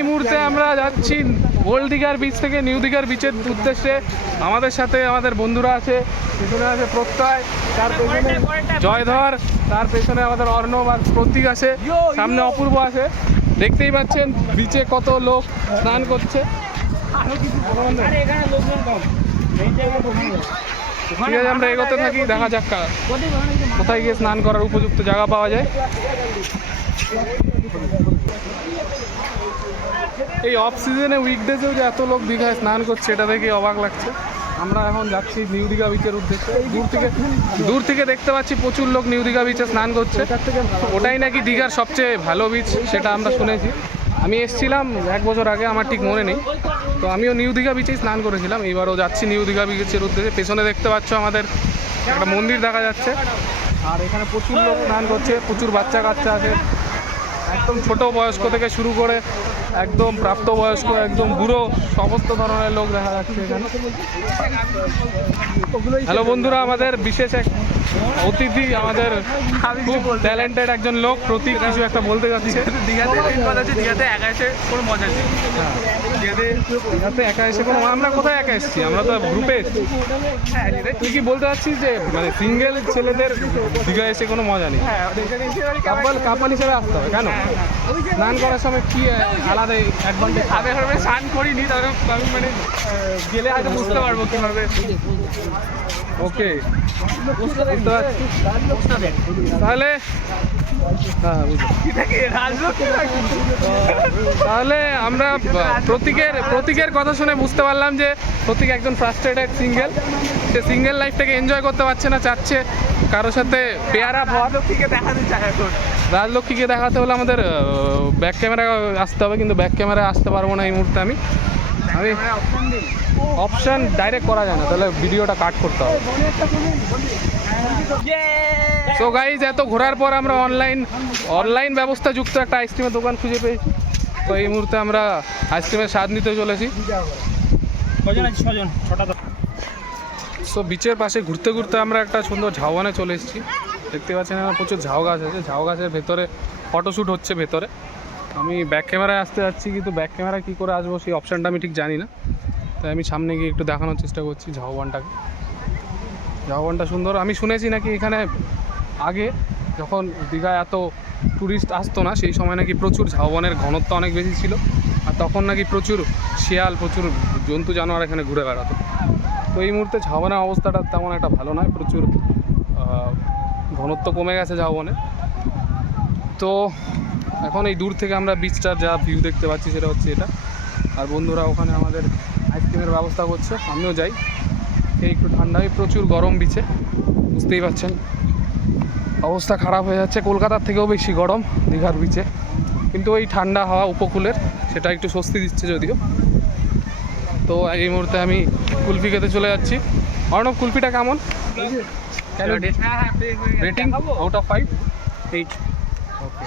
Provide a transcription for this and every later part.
এই মুহূর্তে আমরা যাচ্ছি ওল্ড দীঘার বিচ থেকে নিউ দীঘার বিচের উদ্দেশ্যে। আমাদের সাথে আমাদের বন্ধুরা আছে, পেছনে আছে প্রত্যয়, তার পেছনে জয়ধর, তার পেছনে আমাদের অর্ণব আর প্রতীক আছে, সামনে অপূর্ব আছে। দেখতেই পাচ্ছেন বিচে কত লোক স্নান করছে। ঠিক আছে, আমরা এগোতে থাকি, দেখা যাক কোথায় গিয়ে স্নান করার উপযুক্ত জায়গা পাওয়া যায়। এই অফ সিজনে উইকডেজেও যে এত লোক দীঘায় স্নান করছে এটা দেখে অবাক লাগছে। আমরা এখন যাচ্ছি নিউ দীঘা বিচের উদ্দেশ্যে। দূর থেকে দেখতে পাচ্ছি প্রচুর লোক নিউ দীঘা বিচে স্নান করছে। ওটাই নাকি দীঘার সবচেয়ে ভালো বিচ, সেটা আমরা শুনেছি। আমি এসেছিলাম 1 বছর আগে, আমার ঠিক মনে নেই। তো আমিও নিউ দীঘা বিচেই স্নান করেছিলাম, এইবারও যাচ্ছি নিউ দীঘা বিচের উদ্দেশ্যে। পেছনে দেখতে পাচ্ছ আমাদের একটা মন্দির দেখা যাচ্ছে, আর এখানে প্রচুর লোক স্নান করছে, প্রচুর বাচ্চা কাচ্চা আছে, একদম ছোট বয়স্ক থেকে শুরু করে একদম প্রাপ্তবয়স্ক, একদম বুড়ো, সমস্ত ধরনের লোক দেখা যাচ্ছে এখানে। হ্যালো বন্ধুরা, আমাদের বিশেষ এক অতিথি, আমাদের খুব ট্যালেন্টেড একজন লোক প্রতীক কিছু একটা বলতে যাচ্ছে। দীঘাতে একা এসে কোনো মজা নেই। দীঘাতে একা এসে কোনো, আমরা কোথায় একা এসেছি, আমরা তো গ্রুপে এসেছি। তুই কি বলতে চাচ্ছিস যে মানে সিঙ্গেল ছেলেদের দীঘা এসে কোনো মজা নেই? কাপাল হিসেবে আসতে হবে কেন? স্নান করার সময় কি আলাদা অ্যাডভান্টেজ? আমি এখন স্নান করিনি, তবে আমি মানে গেলে হয়তো বুঝতে পারবো কীভাবে। ওকে, তাহলে তাহলে আমরা প্রতীকের কথা শুনে বুঝতে পারলাম যে প্রতীক একজন ফ্রাস্ট্রেটেড সিঙ্গেল। সে সিঙ্গেল লাইফটাকে এনজয় করতে পারছে না, চাচ্ছে কারোর সাথে পেয়ার আপ হওয়া। রাজলক্ষ্মীকে দেখাতে চায় এখন। রাজলক্ষ্মীকে দেখাতে হলে আমাদের ব্যাক ক্যামেরা আসতে হবে, কিন্তু ব্যাক ক্যামেরা আসতে পারবো না এই মুহূর্তে। আমি অপশান ডাইরেক্ট করা যায় না, তাহলে ভিডিওটা কাট করতে হবে। সো গাইজ, এত ঘোরার পর আমরা অনলাইন ব্যবস্থা যুক্ত একটা আইসক্রিমের দোকান খুঁজে পেয়েছি। তো এই মুহূর্তে আমরা আইসক্রিমের স্বাদ নিতে চলেছি। সো বিচের পাশে ঘুরতে ঘুরতে আমরা একটা সুন্দর ঝাউবনে চলে এসেছি। দেখতে পাচ্ছেন আমার প্রচুর ঝাউ গাছ আছে, ঝাউ গাছের ভেতরে ফটোশ্যুট হচ্ছে ভেতরে। আমি ব্যাক ক্যামেরায় আসতে যাচ্ছি, কিন্তু ব্যাক ক্যামেরায় কী করে আসবো সেই অপশানটা আমি ঠিক জানি না। তাই আমি সামনে গিয়ে একটু দেখানোর চেষ্টা করছি ঝাউবনটাকে। ঝাউবনটা সুন্দর। আমি শুনেছি নাকি এখানে আগে যখন দীঘায় এত ট্যুরিস্ট আসতো না, সেই সময় নাকি প্রচুর ঝাউবনের ঘনত্ব অনেক বেশি ছিল, আর তখন নাকি প্রচুর শিয়াল, প্রচুর জন্তু জানোয়ার এখানে ঘুরে বেড়াতো। তো এই মুহূর্তে ঝাউবনের অবস্থাটা তেমন একটা ভালো নয়, প্রচুর ঘনত্ব কমে গেছে ঝাউবনে। তো এখন এই দূর থেকে আমরা বিচটার যা ভিউ দেখতে পাচ্ছি সেটা হচ্ছে এটা। আর বন্ধুরা ওখানে আমাদের আইসক্রিমের ব্যবস্থা করছে, আমিও যাই। এই একটু ঠান্ডা, প্রচুর গরম বিচে, বুঝতেই পারছেন অবস্থা খারাপ হয়ে যাচ্ছে। কলকাতার থেকেও বেশি গরম দীঘার বিচে, কিন্তু ওই ঠান্ডা হাওয়া উপকূলের, সেটা একটু স্বস্তি দিচ্ছে যদিও। তো এই মুহূর্তে আমি কুলফি খেতে চলে যাচ্ছি। অর্ণব, কুলফিটা কেমন? Rating out of 5? 8। ওকে,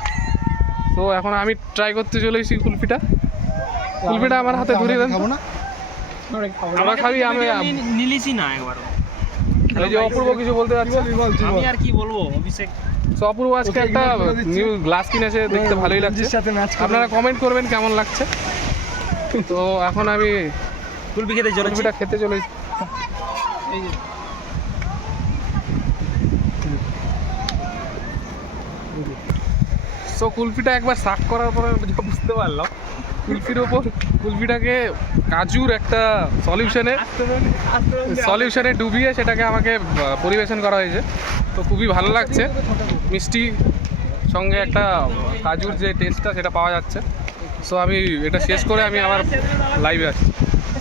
তো এখন আমি ট্রাই করতে চলে এসেছি কুলফিটা আমার হাতে ধরিয়ে দেন। খাবো না, আমরা খাবি। আমি নিলিছি না একবার। এই যে অপূর্ব কিছু বলতে যাচ্ছে। আমি আর কি বলবো, অভিষেক। তো অপূর্ব আজকে একটা নিউ গ্লাস কিনেছে, দেখতে ভালোই লাগছে। আপনারা কমেন্ট করবেন কেমন লাগছে। তো এখন আমি কুলফি খেতে চলে সো কুলফিটা একবার সাক করার পরে বুঝতে পারলাম কুলফির ওপর কুলফিটাকে কাজুর একটা সলিউশনে ডুবিয়ে সেটাকে আমাকে পরিবেশন করা হয়েছে। তো খুবই ভালো লাগছে, মিষ্টি সঙ্গে একটা কাজুর যে টেস্টটা সেটা পাওয়া যাচ্ছে। সো আমি এটা শেষ করে আমি আবার লাইভে আসছি।